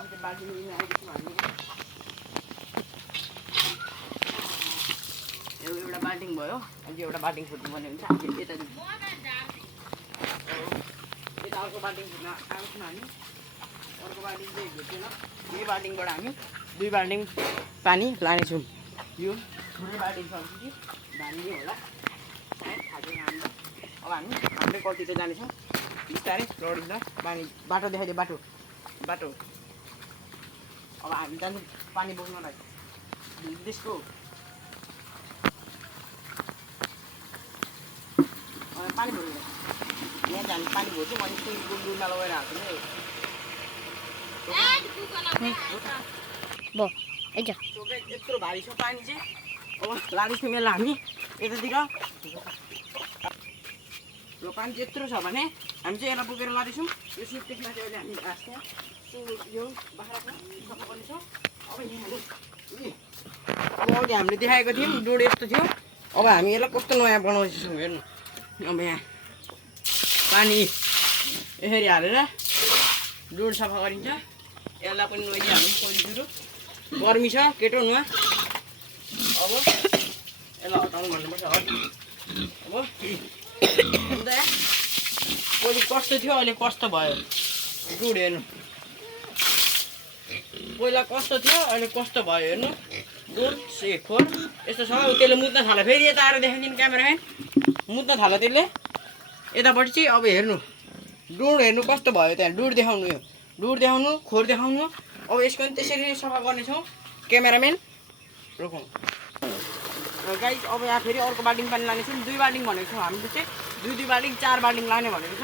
बाल्टिङ लिन आएको छु हामी। एउटा बाल्टिङ भयो, अझै एउटा बाल्टिङ फुट्नुपर्ने हुन्छ। यता अर्को बाल्टिङ फुट्न आएको छौँ हामी। अर्को बाल्टिङ चाहिँ भेट्दैन, यही बाल्टिङबाट हामी 2 बाल्टिङ पानी लानेछौँ। यो ठुलो बाल्टिङ छ कि धान्ने होला सायद, थाहा छैन हामीलाई। अब हामी हाम्रै कल्तीतिर जानेछौँ बिस्तारै लडिँदा। पानी बाटो देखाइदियो, बाटो बाटो। अब हामी जान्छौँ पानी बोक्नलाई त्यसको। पानी भर्नु यहाँ चाहिँ हामी पानी भर्छौँ अनि डुलमा लगेर हाल्छौँ है। यत्रो भारी छ पानी चाहिँ। अब लाँदैछौँ यसलाई हामी यतातिर। र पानी चाहिँ यत्रो छ भने हामी चाहिँ यसलाई बोकेर लाँदैछौँ। यो सुटकेसमा चाहिँ अहिले हामी घाँस त्यहाँ यो बाख्राको सफा गर्नेछौँ। अब अघि हामीले देखाएको थियौँ डोड यस्तो थियो। अब हामी यसलाई कस्तो नयाँ बनाउँदैछौँ हेर्नु। अब यहाँ पानी यसरी हालेर डोड सफा गरिन्छ। यसलाई पनि नुहाइदियो हामी पहिलो सुरु। गर्मी छ केटो नुहा। अब यसलाई हटाउनु भन्नुपर्छ। अब अन्त पहिले कस्तो थियो अहिले कस्तो भयो डोड हेर्नु। पहिला कस्तो थियो अहिले कस्तो भयो हेर्नु। डोड फोर यस्तो छ। त्यसले मुत्न थाल्यो। फेरि यता आएर देखाइदिनु क्यामेराम्यान। मुत्न थाल्यो त्यसले यतापट्टि चाहिँ। अब हेर्नु डोड हेर्नु कस्तो भयो त्यहाँ। डोड देखाउनु, यो डोड देखाउनु, खोर देखाउनु। अब यसको पनि त्यसरी नै सफा गर्नेछौँ। क्यामेराम्यान रोकौँ। र गाइस अब यहाँ फेरि अर्को बाल्टिङ पानी लानेछौँ। 2 बाल्टिङ भनेको छौँ हामीले चाहिँ। 2 बाल्टिङ 4 बाल्टिङ लाने भनेको छ।